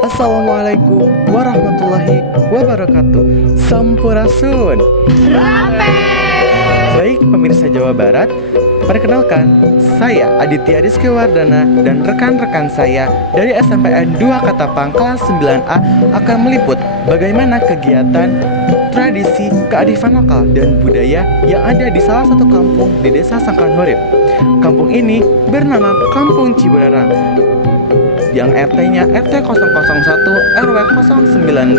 Assalamualaikum warahmatullahi wabarakatuh. Sampurasun. Baik pemirsa Jawa Barat, perkenalkan, saya Aditya Rizky Wardana dan rekan-rekan saya dari SMPN 2 Katapang kelas 9A akan meliput bagaimana kegiatan, tradisi, kearifan lokal dan budaya yang ada di salah satu kampung di Desa Sangkanurip. Kampung ini bernama Kampung Ciberarang, yang RT-nya RT 001 RW 019.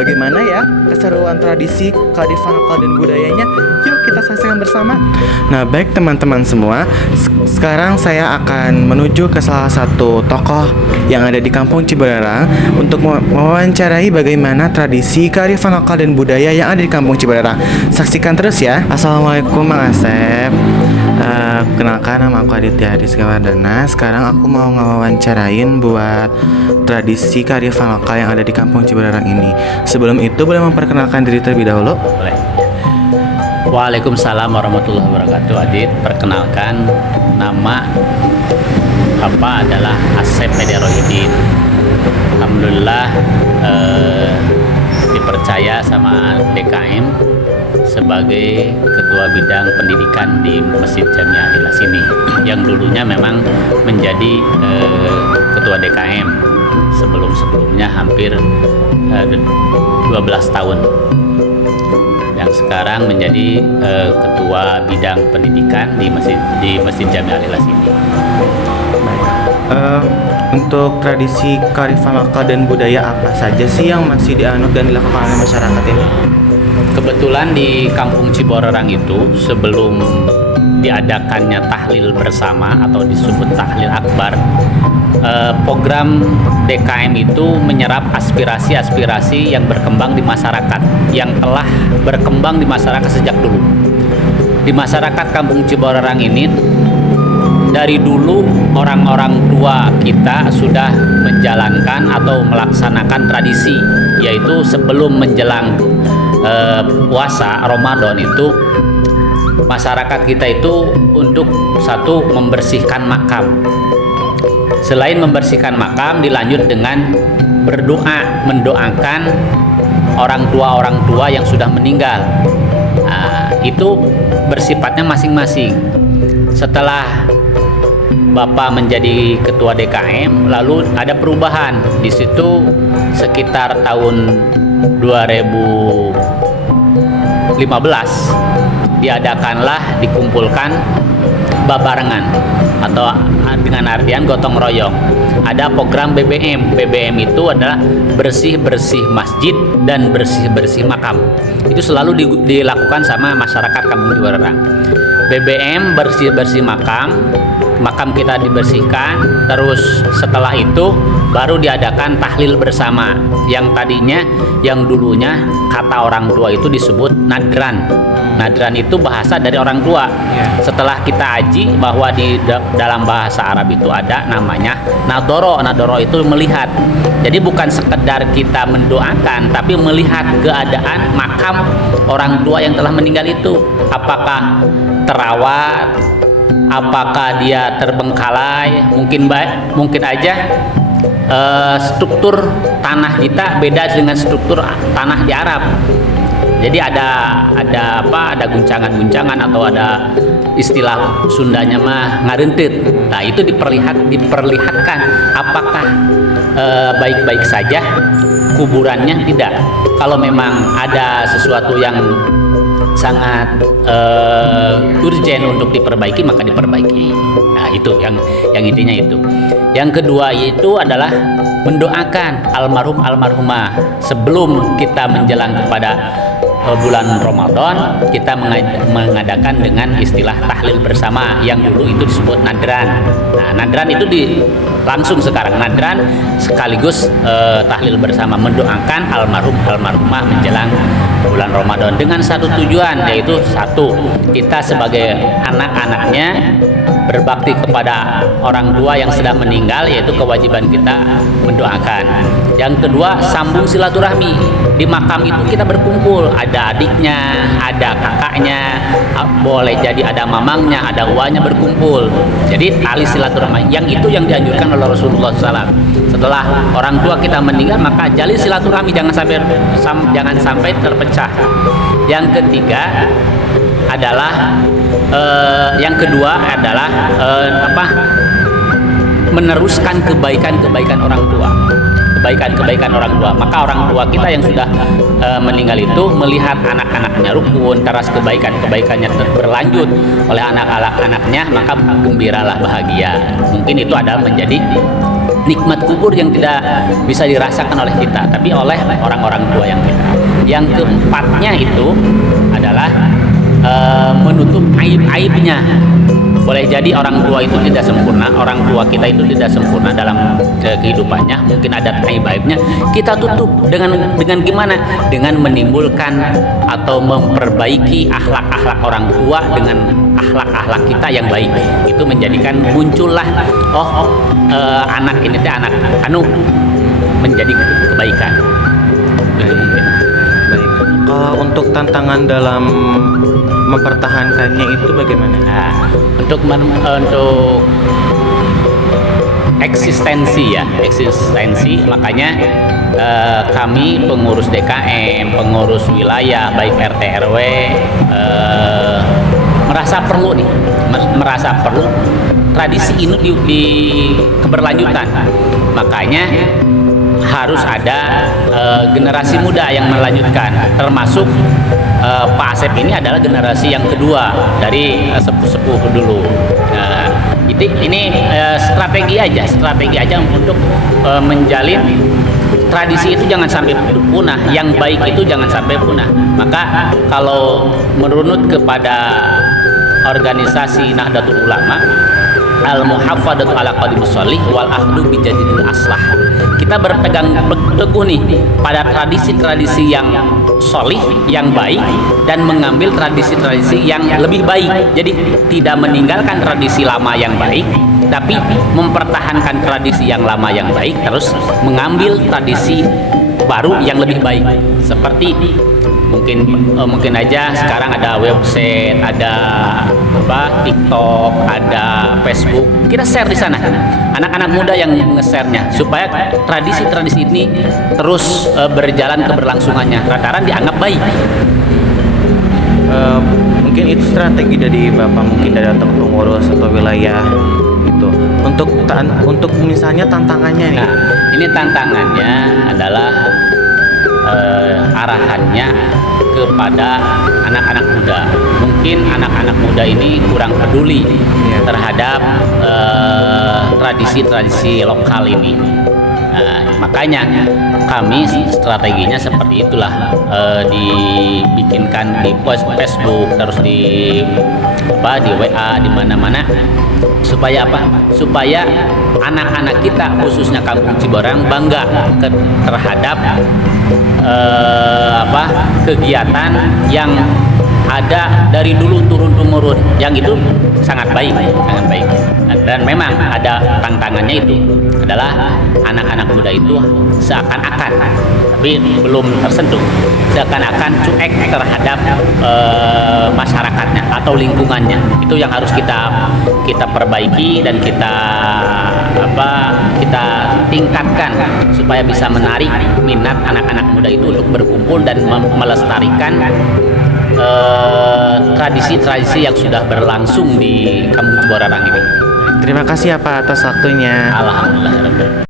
Bagaimana ya keseruan tradisi, kearifan lokal dan budayanya? Yuk kita saksikan bersama. Nah, baik teman-teman semua, sekarang saya akan menuju ke salah satu tokoh yang ada di Kampung Ciberarang untuk mewawancarai bagaimana tradisi, kearifan lokal dan budaya yang ada di Kampung Ciberarang. Saksikan terus ya. Assalamualaikum Mang Asep. Kenalkan, nama aku Aditya Rizky Wardana. Sekarang aku mau ngewawancarain buat tradisi kearifan lokal yang ada di Kampung Ciberarang ini. Sebelum itu boleh memperkenalkan diri terlebih dahulu? Boleh. Waalaikumsalam warahmatullahi wabarakatuh. Adit, perkenalkan, nama Bapak adalah Asep Edi Rohidin. Alhamdulillah dipercaya sama DKM sebagai ketua bidang pendidikan di Masjid Jamiah Al-Ikhlas ini, yang dulunya memang menjadi ketua DKM sebelumnya hampir 12 tahun, yang sekarang menjadi ketua bidang pendidikan di Masjid Jamiah Al-Ikhlas ini. Untuk tradisi kearifan lokal dan budaya apa saja sih yang masih dianut dan dilakukan oleh masyarakat ini? Kebetulan di Kampung Ciberarang itu sebelum diadakannya tahlil bersama atau disebut tahlil akbar, program DKM itu menyerap aspirasi-aspirasi yang berkembang di masyarakat, yang telah berkembang di masyarakat sejak dulu. Di masyarakat Kampung Ciberarang ini dari dulu orang-orang tua kita sudah menjalankan atau melaksanakan tradisi, yaitu sebelum menjelang puasa Ramadan itu masyarakat kita itu untuk satu membersihkan makam. Selain membersihkan makam, dilanjut dengan berdoa, mendoakan orang tua yang sudah meninggal. Itu bersifatnya masing-masing. Setelah Bapak menjadi ketua DKM, lalu ada perubahan di situ sekitar tahun 2015 dikumpulkan babarengan atau dengan artian gotong royong. Ada program BBM. BBM itu adalah bersih-bersih masjid dan bersih-bersih makam. Itu selalu dilakukan sama masyarakat Kampung Ciberarang. BBM bersih-bersih makam kita dibersihkan, terus setelah itu baru diadakan tahlil bersama, yang dulunya kata orang tua itu disebut nadran. Nadran itu bahasa dari orang tua. Setelah kita aji bahwa di dalam bahasa Arab itu ada namanya nadoro. Nadoro itu melihat. Jadi bukan sekedar kita mendoakan, tapi melihat keadaan makam orang tua yang telah meninggal itu. Apakah terawat, apakah dia terbengkalai, mungkin aja struktur tanah kita beda dengan struktur tanah di Arab. Jadi ada guncangan-guncangan atau ada istilah Sundanya mah ngarentit. Nah, itu diperlihatkan apakah baik-baik saja kuburannya, tidak. Kalau memang ada sesuatu yang sangat urgent untuk diperbaiki, maka diperbaiki. Nah, itu yang intinya itu. Yang kedua itu adalah mendoakan almarhum almarhumah. Sebelum kita menjelang kepada bulan Ramadan, kita mengadakan dengan istilah tahlil bersama, yang dulu itu disebut nadran. Nah, nadran itu langsung sekarang nadran sekaligus tahlil bersama, mendoakan almarhum almarhumah menjelang bulan Ramadan dengan satu tujuan, yaitu satu, kita sebagai anak-anaknya berbakti kepada orang tua yang sudah meninggal, yaitu kewajiban kita mendoakan. Yang kedua, sambung silaturahmi. Di makam itu kita berkumpul, ada adiknya, ada kakaknya, boleh jadi ada mamangnya, ada uanya berkumpul. Jadi tali silaturahmi. Yang itu yang dianjurkan oleh Rasulullah SAW. Setelah orang tua kita meninggal, maka jalin silaturahmi, jangan sampai terpecah. Yang ketiga adalah yang kedua adalah meneruskan kebaikan orang tua. Kebaikan orang tua. Maka orang tua kita yang sudah meninggal itu melihat anak-anaknya rukun, terus kebaikannya berlanjut oleh anak-anaknya, maka gembiralah, bahagia. Mungkin itu adalah menjadi nikmat kubur yang tidak bisa dirasakan oleh kita, tapi oleh orang-orang tua yang kita. Yang keempatnya itu adalah menutup aib-aibnya. Boleh jadi orang tua itu tidak sempurna, orang tua kita itu tidak sempurna dalam kehidupannya, mungkin ada aib-aibnya. Kita tutup dengan gimana? Dengan menimbulkan atau memperbaiki akhlak-akhlak orang tua dengan akhlak-akhlak kita yang baik. Itu menjadikan muncullah anak ini anak menjadi kebaikan. Itu mungkin. Baik. Kalau untuk tantangan dalam mempertahankannya itu bagaimana? Nah, untuk eksistensi, makanya kami pengurus DKM, pengurus wilayah baik RT RW merasa perlu tradisi ini di keberlanjutan. Makanya harus ada generasi muda yang melanjutkan, termasuk Pak Asep ini adalah generasi yang kedua dari sepuh-sepuh dulu. Ini strategi aja untuk menjalin tradisi itu jangan sampai punah, yang baik itu jangan sampai punah. Maka kalau merunut kepada organisasi Nahdlatul Ulama, al-muhafadzatu ala qadimus sholih wal ahdu bijadidil aslah. Kita berpegang teguh nih pada tradisi-tradisi yang sholih, yang baik, dan mengambil tradisi-tradisi yang lebih baik. Jadi tidak meninggalkan tradisi lama yang baik, tapi mempertahankan tradisi yang lama yang baik, terus mengambil tradisi baru yang lebih baik. Seperti mungkin aja sekarang ada website, ada TikTok, ada Facebook. Kita share di sana. Anak-anak muda yang nge-share-nya supaya tradisi-tradisi ini terus berjalan keberlangsungannya. Rata-rata dianggap baik. Mungkin itu strategi dari Bapak, mungkin dari atau pengurus atau wilayah itu. Untuk misalnya tantangannya nih. Nah, ini tantangannya adalah arahannya kepada anak-anak muda. Mungkin anak-anak muda ini kurang peduli terhadap tradisi-tradisi lokal ini. Makanya kami strateginya seperti itulah, dibikinkan di Facebook, terus di WA, di mana-mana, supaya supaya anak-anak kita khususnya Kampung Ciborang bangga terhadap kegiatan yang ada dari dulu turun-temurun, yang itu sangat baik. Dan memang ada tantangannya, itu adalah anak-anak muda itu seakan-akan, tapi belum tersentuh, seakan-akan cuek terhadap masyarakatnya atau lingkungannya. Itu yang harus kita perbaiki dan kita tingkatkan supaya bisa menarik minat anak-anak muda itu untuk berkumpul dan melestarikan tradisi-tradisi yang sudah berlangsung di Kampung Ciborarang ini. Terima kasih ya Pak atas waktunya. Alhamdulillah.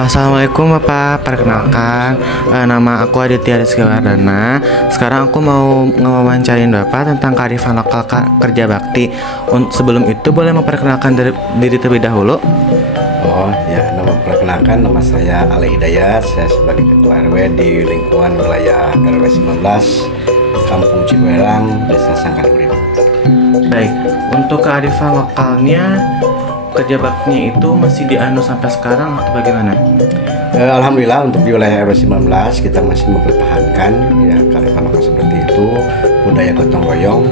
Assalamualaikum Bapak, perkenalkan nama aku Aditya Rizky Wardana. Sekarang aku mau ngewawancarin Bapak tentang kearifan lokal kerja bakti. Sebelum itu boleh memperkenalkan diri terlebih dahulu? Oh ya, perkenalkan nama saya Ali Hidayat. Saya sebagai Ketua RW di lingkungan wilayah RW 19 Kampung Ciberang, Desa Sangkarurip. Baik, untuk kearifan lokalnya kerja baktinya itu masih dianu sampai sekarang atau bagaimana? Alhamdulillah untuk di wilayah RW 19 kita masih mempertahankan ya kearifan lokal seperti itu, budaya gotong royong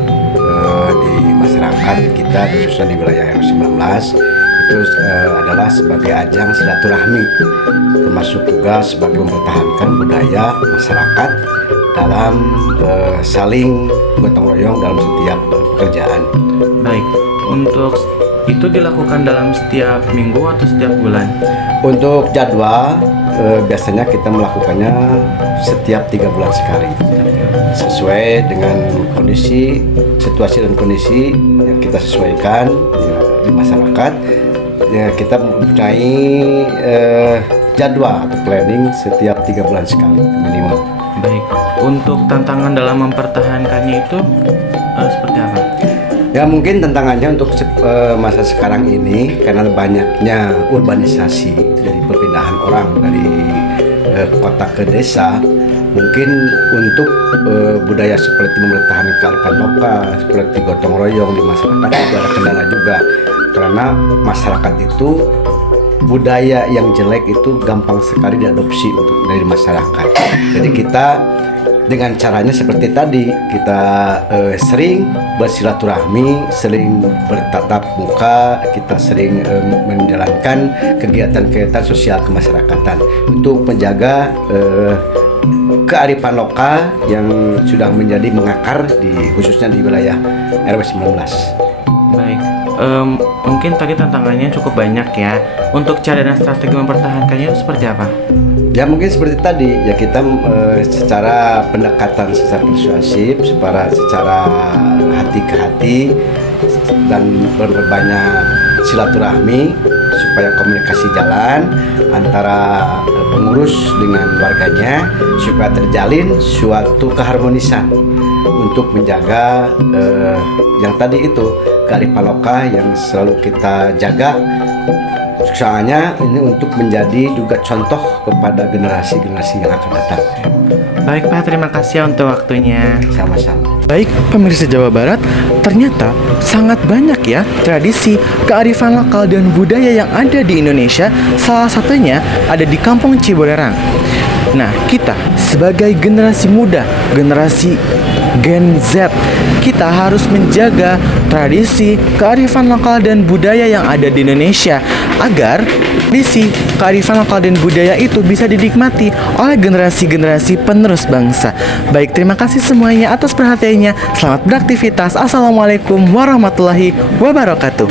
di masyarakat kita khususnya di wilayah RW 19 itu adalah sebagai ajang silaturahmi, termasuk juga sebagai mempertahankan budaya masyarakat dalam saling gotong royong dalam setiap pekerjaan. Baik, untuk itu dilakukan dalam setiap minggu atau setiap bulan? Untuk jadwal biasanya kita melakukannya setiap 3 bulan sekali, sesuai dengan kondisi, situasi dan kondisi yang kita sesuaikan ya, di masyarakat. Ya, kita mempunyai jadwal atau planning setiap 3 bulan sekali minimal. Baik, untuk tantangan dalam mempertahankannya itu seperti apa? Ya mungkin tantangannya untuk masa sekarang ini karena banyaknya urbanisasi, jadi perpindahan orang dari kota ke desa, mungkin untuk budaya seperti mempertahankan kearifan lokal, seperti gotong royong di masyarakat itu ada kendala juga karena masyarakat itu budaya yang jelek itu gampang sekali diadopsi untuk dari masyarakat. Jadi kita dengan caranya seperti tadi kita sering bersilaturahmi, sering bertatap muka, kita sering menjalankan kegiatan-kegiatan sosial kemasyarakatan untuk menjaga kearifan lokal yang sudah menjadi mengakar di khususnya di wilayah RW 19. Baik, mungkin tadi tantangannya cukup banyak ya. Untuk cara dan strategi mempertahankannya itu seperti apa? Ya mungkin seperti tadi ya kita secara pendekatan secara persuasif, secara hati ke hati dan berbanyak silaturahmi supaya komunikasi jalan antara pengurus dengan warganya supaya terjalin suatu keharmonisan untuk menjaga yang tadi itu kearifan lokal yang selalu kita jaga. Soalnya ini untuk menjadi juga contoh kepada generasi-generasi yang akan datang. Baik Pak, terima kasih untuk waktunya. Sama-sama. Baik pemirsa Jawa Barat, ternyata sangat banyak ya tradisi, kearifan lokal dan budaya yang ada di Indonesia. Salah satunya ada di Kampung Cibolerang. Nah, kita sebagai generasi muda, generasi Gen Z, kita harus menjaga tradisi, kearifan lokal dan budaya yang ada di Indonesia agar tradisi, kearifan lokal dan budaya itu bisa dinikmati oleh generasi-generasi penerus bangsa. Baik, terima kasih semuanya atas perhatiannya. Selamat beraktivitas. Assalamualaikum warahmatullahi wabarakatuh.